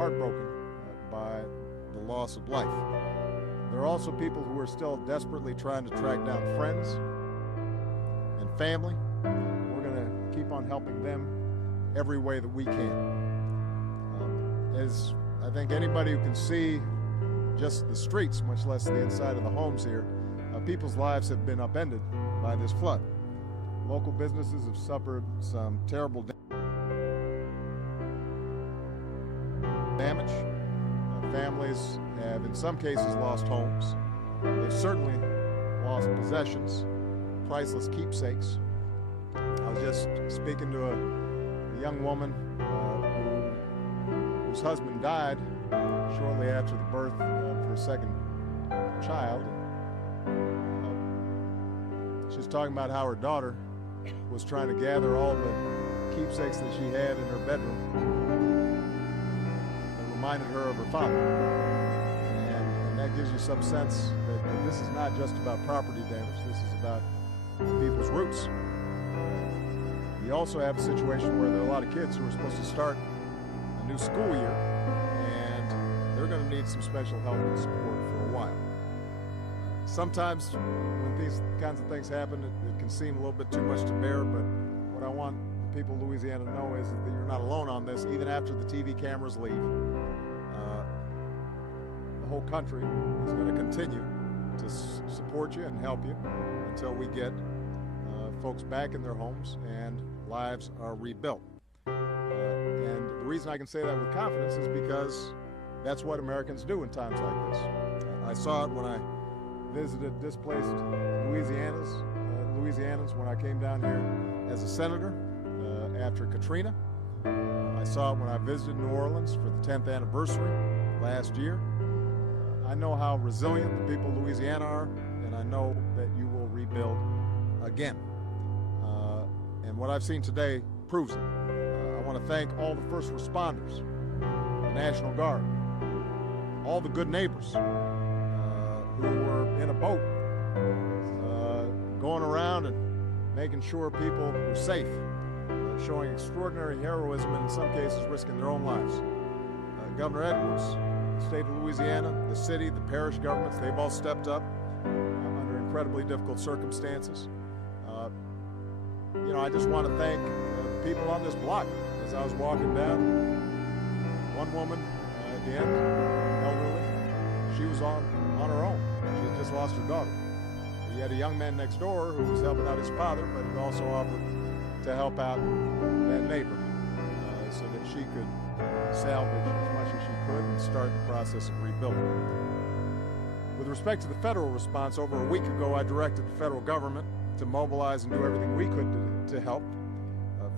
heartbroken by the loss of life. There are also people who are still desperately trying to track down friends and family. We're going to keep on helping them every way that we can. As I think anybody who can see just the streets, much less the inside of the homes here, people's lives have been upended by this flood. Local businesses have suffered some terrible damage. Families have, in some cases, lost homes. They've certainly lost possessions, priceless keepsakes. I was just speaking to a young woman whose husband died shortly after the birth of her second child. She was talking about how her daughter was trying to gather all the keepsakes that she had in her bedroom that reminded her of her father. And that gives you some sense that this is not just about property damage, this is about people's roots. You also have a situation where there are a lot of kids who are supposed to start a new school year, and they're going to need some special help and support for a while. Sometimes when these kinds of things happen, it can seem a little bit too much to bear, but what I want the people of Louisiana to know is that you're not alone on this. Even after the TV cameras leave, the whole country is going to continue to support you and help you until we get folks back in their homes and lives are rebuilt. And the reason I can say that with confidence is because that's what Americans do in times like this. I saw it when I visited displaced Louisianans when I came down here as a senator after Katrina. I saw it when I visited New Orleans for the 10th anniversary last year. I know how resilient the people of Louisiana are, and I know that you will rebuild again. And what I've seen today proves it. I want to thank all the first responders, the National Guard, all the good neighbors who were in a boat going around and making sure people were safe, showing extraordinary heroism and in some cases risking their own lives. Governor Edwards, the state of Louisiana, the city, the parish governments, they've all stepped up under incredibly difficult circumstances. I just want to thank the people on this block. As I was walking down, one woman at the end, elderly, she was on her own. She had just lost her daughter. He had a young man next door who was helping out his father, but had also offered to help out that neighbor so that she could salvage as much as she could and start the process of rebuilding. With respect to the federal response, over a week ago I directed the federal government to mobilize and do everything we could to help.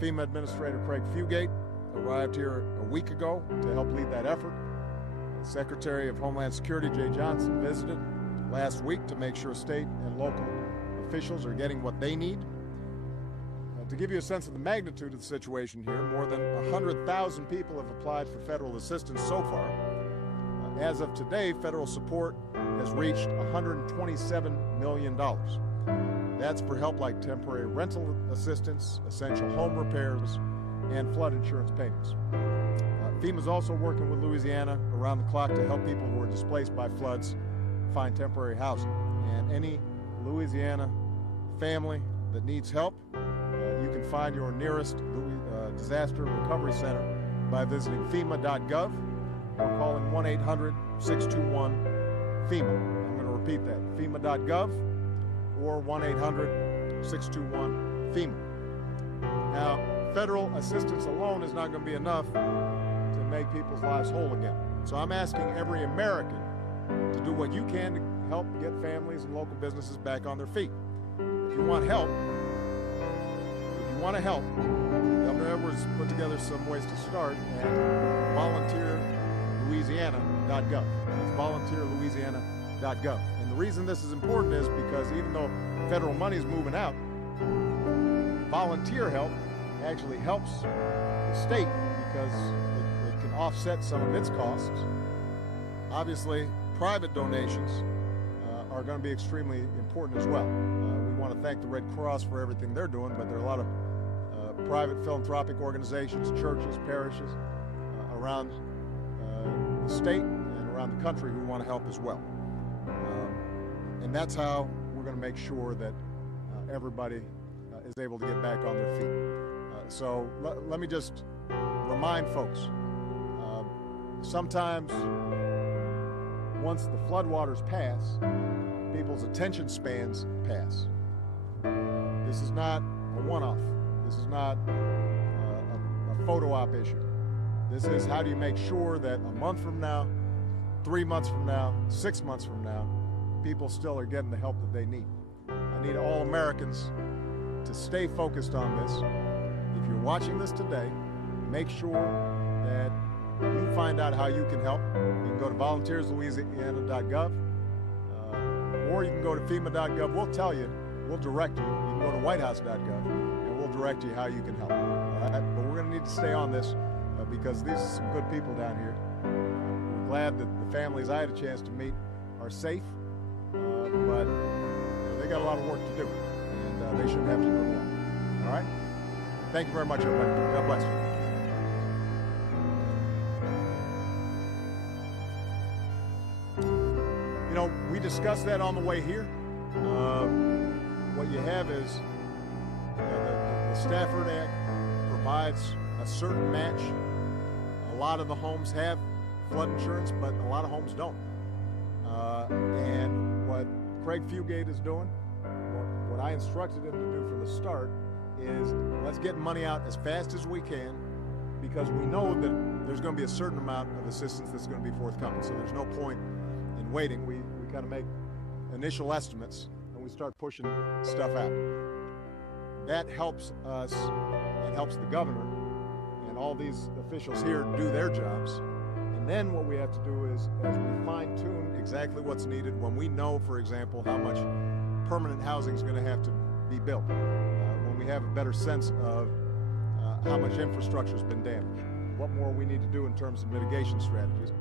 FEMA Administrator Craig Fugate arrived here a week ago to help lead that effort. Secretary of Homeland Security Jay Johnson visited last week to make sure state and local officials are getting what they need. To give you a sense of the magnitude of the situation here, more than 100,000 people have applied for federal assistance so far. As of today, federal support has reached $127 million. That's for help like temporary rental assistance, essential home repairs, and flood insurance payments. FEMA is also working with Louisiana around the clock to help people who are displaced by floods find temporary housing. And any Louisiana family that needs help, you can find your nearest disaster recovery center by visiting FEMA.gov or calling 1-800-621-FEMA. I'm going to repeat that, FEMA.gov or 1-800-621-FEMA. Now, federal assistance alone is not going to be enough to make people's lives whole again. So I'm asking every American to do what you can to help get families and local businesses back on their feet. If you want help, Governor Edwards put together some ways to start at volunteerlouisiana.gov. That's volunteerlouisiana.gov. And the reason this is important is because even though federal money is moving out, volunteer help actually helps the state because it can offset some of its costs. Obviously, private donations are going to be extremely important as well. We want to thank the Red Cross for everything they're doing, but there are a lot of private philanthropic organizations, churches, parishes around the state and around the country who want to help as well. And that's how we're going to make sure that everybody is able to get back on their feet. So let me just remind folks, sometimes once the floodwaters pass, people's attention spans pass. This is not a one-off. This is not a photo op issue. This is how do you make sure that a month from now, 3 months from now, 6 months from now, people still are getting the help that they need. I need all Americans to stay focused on this. If you're watching this today, make sure that you find out how you can help. You can go to volunteerslouisiana.gov, or you can go to FEMA.gov. We'll tell you, we'll direct you. You can go to whitehouse.gov, and we'll direct you how you can help. All right? But we're going to need to stay on this because these are some good people down here. We're glad that the families I had a chance to meet are safe, but they got a lot of work to do, and they shouldn't have to do it alone. All right? Thank you very much, everybody. God bless you. You know, we discussed that on the way here. What you have is the Stafford Act provides a certain match. A lot of the homes have flood insurance, but a lot of homes don't. And what Craig Fugate is doing, what I instructed him to do from the start, is let's get money out as fast as we can, because we know that there's going to be a certain amount of assistance that's going to be forthcoming. So there's no point in waiting. We kind of make initial estimates and we start pushing stuff out. That helps us and helps the governor and all these officials here do their jobs. And then what we have to do is, as we fine-tune exactly what's needed, when we know, for example, how much permanent housing is going to have to be built, when we have a better sense of how much infrastructure has been damaged, what more we need to do in terms of mitigation strategies,